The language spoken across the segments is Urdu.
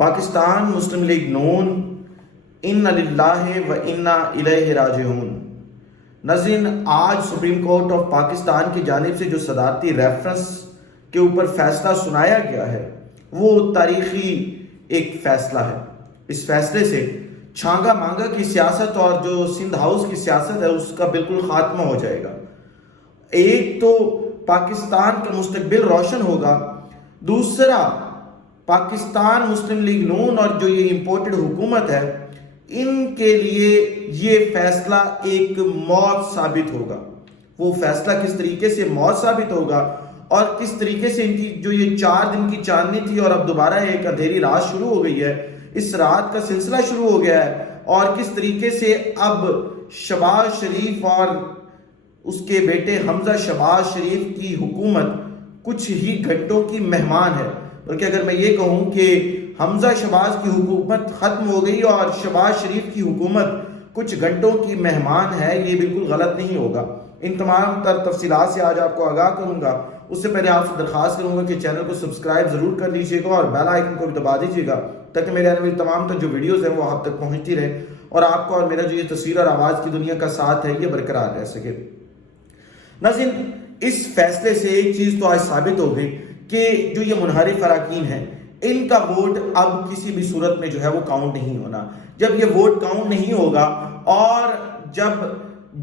پاکستان مسلم لیگ نون انا للہ و انا الیہ راجعون۔ ناظرین، آج سپریم کورٹ آف پاکستان کی جانب سے جو صدارتی ریفرنس کے اوپر فیصلہ سنایا گیا ہے وہ تاریخی ایک فیصلہ ہے۔ اس فیصلے سے چھانگا مانگا کی سیاست اور جو سندھ ہاؤس کی سیاست ہے اس کا بالکل خاتمہ ہو جائے گا۔ ایک تو پاکستان کا مستقبل روشن ہوگا، دوسرا پاکستان مسلم لیگ نون اور جو یہ امپورٹڈ حکومت ہے ان کے لیے یہ فیصلہ ایک موت ثابت ہوگا۔ وہ فیصلہ کس طریقے سے موت ثابت ہوگا اور کس طریقے سے ان کی جو یہ 4 دن کی چاندنی تھی اور اب دوبارہ ایک اندھیری رات شروع ہو گئی ہے، اس رات کا سلسلہ شروع ہو گیا ہے، اور کس طریقے سے اب شہباز شریف اور اس کے بیٹے حمزہ شہباز شریف کی حکومت کچھ ہی گھنٹوں کی مہمان ہے۔ بلکہ اگر میں یہ کہوں کہ حمزہ شہباز کی حکومت ختم ہو گئی اور شہباز شریف کی حکومت کچھ گھنٹوں کی مہمان ہے، یہ بالکل غلط نہیں ہوگا۔ ان تمام تر تفصیلات سے آج آپ کو آگاہ کروں گا۔ اس سے پہلے آپ سے درخواست کروں گا کہ چینل کو سبسکرائب ضرور کر لیجئے گا اور بیل آئیکن کو بھی دبا دیجئے گا تاکہ میرے آنے والی تمام تر جو ویڈیوز ہیں وہ آپ تک پہنچتی رہے اور آپ کو اور میرا جو یہ تصویر اور آواز کی دنیا کا ساتھ ہے یہ برقرار رہ سکے۔ ناظرین، اس فیصلے سے ایک چیز تو آج ثابت ہو گئی کہ جو یہ منحرف اراکین ہیں ان کا ووٹ اب کسی بھی صورت میں جو ہے وہ کاؤنٹ نہیں ہونا۔ جب یہ ووٹ کاؤنٹ نہیں ہوگا اور جب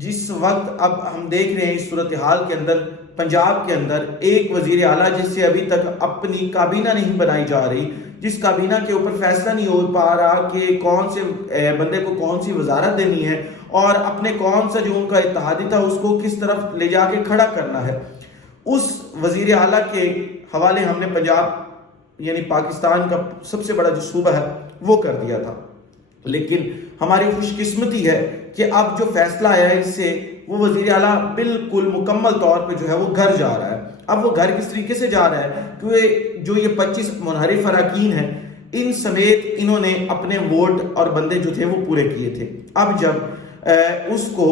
جس وقت اب ہم دیکھ رہے ہیں اس صورتحال کے اندر پنجاب کے اندر ایک وزیر اعلیٰ جس سے ابھی تک اپنی کابینہ نہیں بنائی جا رہی، جس کابینہ کے اوپر فیصلہ نہیں ہو پا رہا کہ کون سے بندے کو کون سی وزارت دینی ہے اور اپنے کون سا جو ان کا اتحادی تھا اس کو کس طرف لے جا کے کھڑا کرنا ہے، اس وزیر اعلیٰ کے حوالے ہم نے پنجاب یعنی پاکستان کا سب سے بڑا جو صوبہ ہے وہ کر دیا تھا۔ لیکن ہماری خوش قسمتی ہے کہ اب جو فیصلہ آیا ہے اس سے وہ وزیر اعلیٰ بالکل مکمل طور پہ جو ہے وہ گھر جا رہا ہے۔ اب وہ گھر کس طریقے سے جا رہا ہے کیونکہ جو یہ 25 منحرف اراکین ہیں ان سمیت انہوں نے اپنے ووٹ اور بندے جو تھے وہ پورے کیے تھے۔ اب جب اس کو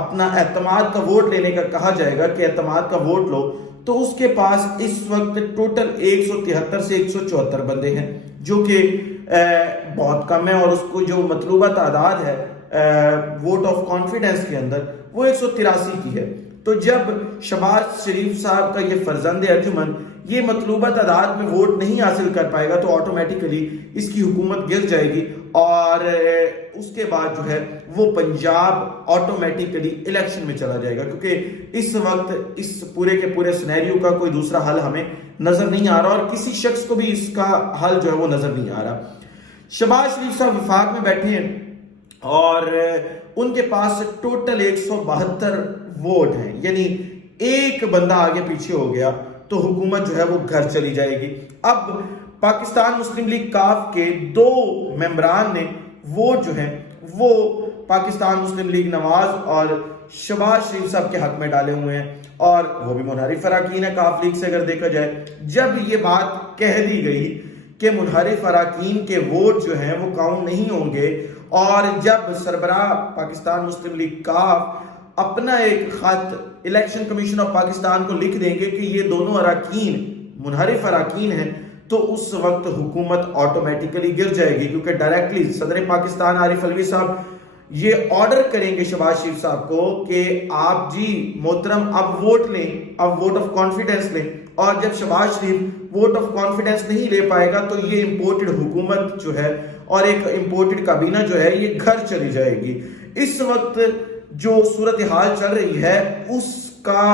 اپنا اعتماد کا ووٹ لینے کا کہا جائے گا کہ اعتماد کا ووٹ لو، تو اس کے پاس اس وقت ٹوٹل 173 سے 174 بندے ہیں جو کہ بہت کم ہے، اور اس کو جو مطلوبہ تعداد ہے ووٹ آف کانفیڈنس کے اندر وہ 183 کی ہے۔ تو جب شہباز شریف صاحب کا یہ فرزند ارجمن یہ مطلوبہ تعداد میں ووٹ نہیں حاصل کر پائے گا تو آٹومیٹیکلی اس کی حکومت گر جائے گی اور اس کے بعد جو ہے وہ پنجاب آٹومیٹیکلی الیکشن میں چلا جائے گا، کیونکہ اس وقت اس پورے کے پورے سینیریو کا کوئی دوسرا حل ہمیں نظر نہیں آ رہا اور کسی شخص کو بھی اس کا حل جو ہے وہ نظر نہیں آ رہا۔ شہباز شریف صاحب وفاق میں بیٹھے ہیں اور ان کے پاس ٹوٹل 172 ووٹ ہیں، یعنی ایک بندہ آگے پیچھے ہو گیا تو حکومت جو ہے وہ گھر چلی جائے گی۔ اب پاکستان مسلم لیگ کاف کے 2 ممبران نے ووٹ جو ہیں وہ پاکستان مسلم لیگ نواز اور شہباز شریف صاحب کے حق میں ڈالے ہوئے ہیں، اور وہ بھی منحرف اراکین ہے کاف لیگ سے اگر دیکھا جائے۔ جب یہ بات کہہ دی گئی کہ منحرف اراکین کے ووٹ جو ہیں وہ کاؤنٹ نہیں ہوں گے، اور جب سربراہ پاکستان مسلم لیگ کاف اپنا ایک خط الیکشن کمیشن آف پاکستان کو لکھ دیں گے کہ یہ دونوں اراکین منحرف اراکین ہیں، تو اس وقت حکومت آٹومیٹیکلی گر جائے گی، کیونکہ ڈائریکٹلی صدر پاکستان عارف علوی صاحب یہ آرڈر کریں گے شہباز شریف صاحب کو کہ آپ جی محترم اب ووٹ لیں، اب ووٹ آف کانفیڈنس لیں، اور جب شہباز شریف ووٹ آف کانفیڈنس نہیں لے پائے گا تو یہ امپورٹڈ حکومت جو ہے اور ایک امپورٹڈ کابینہ جو ہے یہ گھر چلی جائے گی۔ اس وقت جو صورتحال چل رہی ہے اس کا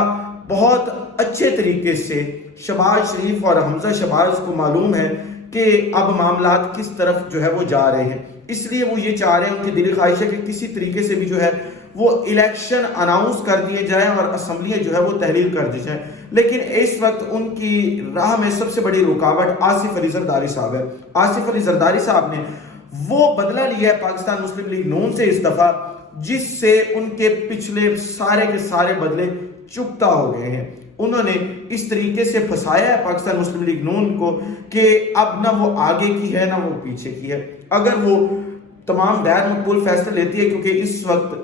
بہت اچھے طریقے سے شہباز شریف اور حمزہ شہباز کو معلوم ہے کہ اب معاملات کس طرف جو ہے وہ جا رہے ہیں، اس لیے وہ یہ چاہ رہے ہیں، ان کی دلی خواہش ہے کہ کسی طریقے سے بھی جو ہے وہ الیکشن اناؤنس کر دیے جائیں اور اسمبلیاں جو ہے وہ تحلیل کر دی جائیں۔ لیکن اس وقت ان کی راہ میں سب سے بڑی رکاوٹ آصف علی زرداری صاحب ہے۔ آصف علی زرداری صاحب نے وہ بدلہ لیا ہے پاکستان مسلم لیگ نون سے اس دفعہ جس سے ان کے پچھلے سارے کے سارے بدلے چکتا ہو گئے ہیں۔ انہوں نے اس طریقے سے پھنسایا ہے پاکستان مسلم لیگ نون کو کہ اب نہ وہ آگے کی ہے نہ وہ پیچھے کی ہے۔ اگر وہ تمام غیر مقبول فیصلے لیتی ہے، کیونکہ اس وقت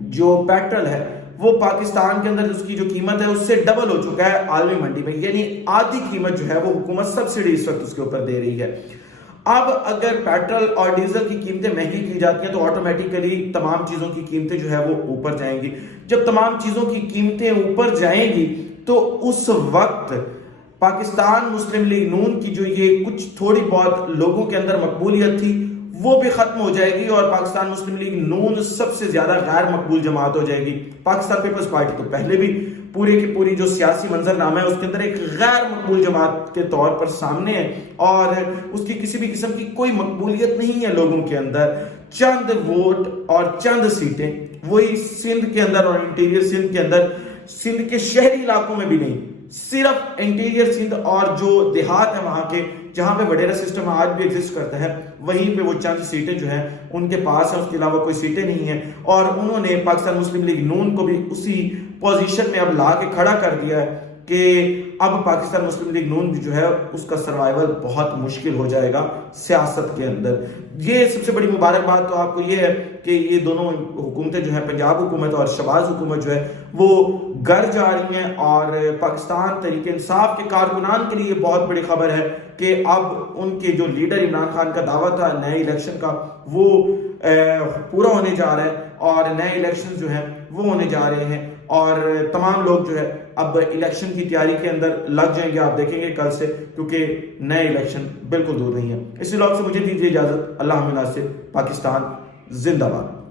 جو پیٹرول ہے وہ پاکستان کے اندر اس کی جو قیمت ہے اس سے ڈبل ہو چکا ہے عالمی منڈی میں، یعنی آدھی قیمت جو ہے وہ حکومت سبسڈی اس وقت اس کے اوپر دے رہی ہے۔ اب اگر پیٹرول اور ڈیزل کی قیمتیں مہنگی کی جاتی ہیں تو آٹومیٹیکلی تمام چیزوں کی قیمتیں جو ہے وہ اوپر جائیں گی. جب تمام چیزوں کی قیمتیں اوپر جائیں گی تو اس وقت پاکستان مسلم لیگ نون کی جو یہ کچھ تھوڑی بہت لوگوں کے اندر مقبولیت تھی وہ بھی ختم ہو جائے گی اور پاکستان مسلم لیگ نون سب سے زیادہ غیر مقبول جماعت ہو جائے گی. پاکستان پیپلز پارٹی تو پہلے بھی پوری کی پوری جو سیاسی منظر نامہ ہے اس کے اندر ایک غیر مقبول جماعت کے طور پر سامنے ہے اور اس کی کسی بھی قسم کی کوئی مقبولیت نہیں ہے لوگوں کے اندر. چند ووٹ اور چند سیٹیں وہی سندھ کے اندر اور انٹیریئر سندھ کے اندر، سندھ کے شہری علاقوں میں بھی نہیں، صرف انٹیریئر سندھ اور جو دیہات ہیں وہاں کے جہاں پہ وڈیرا سسٹم آج بھی ایگزسٹ کرتا ہے وہیں پہ وہ چند سیٹیں جو ہیں ان کے پاس ہیں، اس کے علاوہ کوئی سیٹیں نہیں ہیں. اور انہوں نے پاکستان مسلم لیگ نون کو بھی اسی پوزیشن میں اب لا کے کھڑا کر دیا ہے کہ اب پاکستان مسلم لیگ نون جو ہے اس کا سروائیول بہت مشکل ہو جائے گا سیاست کے اندر. یہ سب سے بڑی مبارکباد تو آپ کو یہ ہے کہ یہ دونوں حکومتیں جو ہیں، پنجاب حکومت اور شہباز حکومت جو ہے وہ گھر جا رہی ہیں اور پاکستان تحریک انصاف کے کارکنان کے لیے یہ بہت بڑی خبر ہے کہ اب ان کے جو لیڈر عمران خان کا دعویٰ تھا نئے الیکشن کا وہ پورا ہونے جا رہا ہے اور نئے الیکشن جو ہیں وہ ہونے جا رہے ہیں اور تمام لوگ جو ہے اب الیکشن کی تیاری کے اندر لگ جائیں گے. آپ دیکھیں گے کل سے، کیونکہ نئے الیکشن بالکل دور نہیں ہیں. اسی وقت سے مجھے دیجیے اجازت. اللہ حافظ. پاکستان زندہ باد.